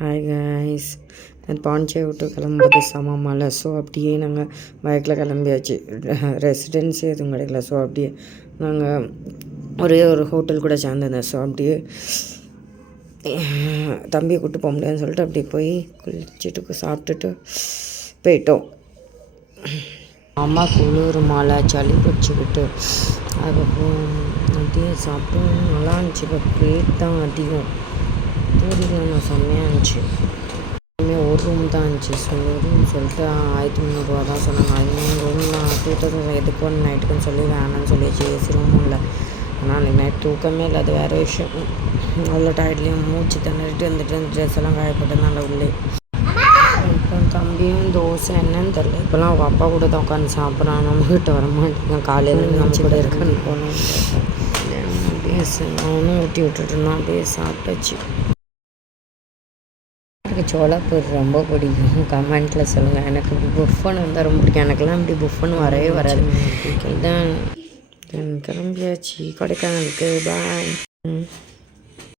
Hi guys, Pondicherry விட்டு கிளம்பும்போது செம மழை. ஸோ அப்படியே நாங்கள் பைக்கில் கிளம்பியாச்சு. ரெசிடென்சி எதுவும் கிடைக்கல. ஸோ அப்படியே நாங்கள் ஒரே ஒரு ஹோட்டல் கூட சேர்ந்துருந்தேன். ஸோ அப்படியே தம்பியை கூப்பிட்டு போக முடியாதுன்னு சொல்லிட்டு அப்படியே போய் குளிச்சுட்டு சாப்பிட்டுட்டு போயிட்டோம். அம்மா குளிர் மழை சளி பிடிச்சிக்கிட்டு அதுக்கப்புறம் அப்படியே சாப்பிட்டு நல்லா இருந்துச்சு. இப்போ ரேட் தான் அதிகம். பூரிலாம் செம்மையாக இருந்துச்சு. ஒரு ரூம் தான் இருந்துச்சு. ஸோ ரூம் சொல்லிட்டு 1300 தான் சொன்னாங்க. அது ரூம்லாம் 2000 எதுக்கு ஒன்று நைட்டுக்குன்னு சொல்லி வேணான்னு சொல்லிச்சு. ஏசி ரூமும் இல்லை. ஆனால் அன்றைக்கி நைட் தூக்கமே இல்லை. அது வேறு விஷயம். அவ்வளோ டயர்ட்லேயும் மூச்சு திணறிட்டு வந்துட்டு ட்ரெஸ் எல்லாம் காயப்பட்டதுனால உள்ளே. அப்புறம் தம்பியும் தோசை என்னன்னு தெரில. இப்போலாம் அவங்க அப்பா கூட தான் உட்காந்து சாப்பிட்றான். நம்மக்கிட்ட வர மாட்டேங்க. காலையில் நம்ம கூட இருக்குன்னு போனோம். அப்படியே அவனும் ஊட்டி விட்டுட்டுருந்தான். அப்படியே சாப்பிட்டாச்சு. எனக்கு சோளாப்பூர் ரொம்ப பிடிக்கும். கமெண்ட்டில் சொல்லுங்கள். எனக்கு புஃபன் வந்தால் ரொம்ப பிடிக்கும். எனக்கெல்லாம் இப்படி புஃபன் வரவே வராது. இதான் கிளம்பியாச்சு கொடைக்கானலுக்கு. பாய்.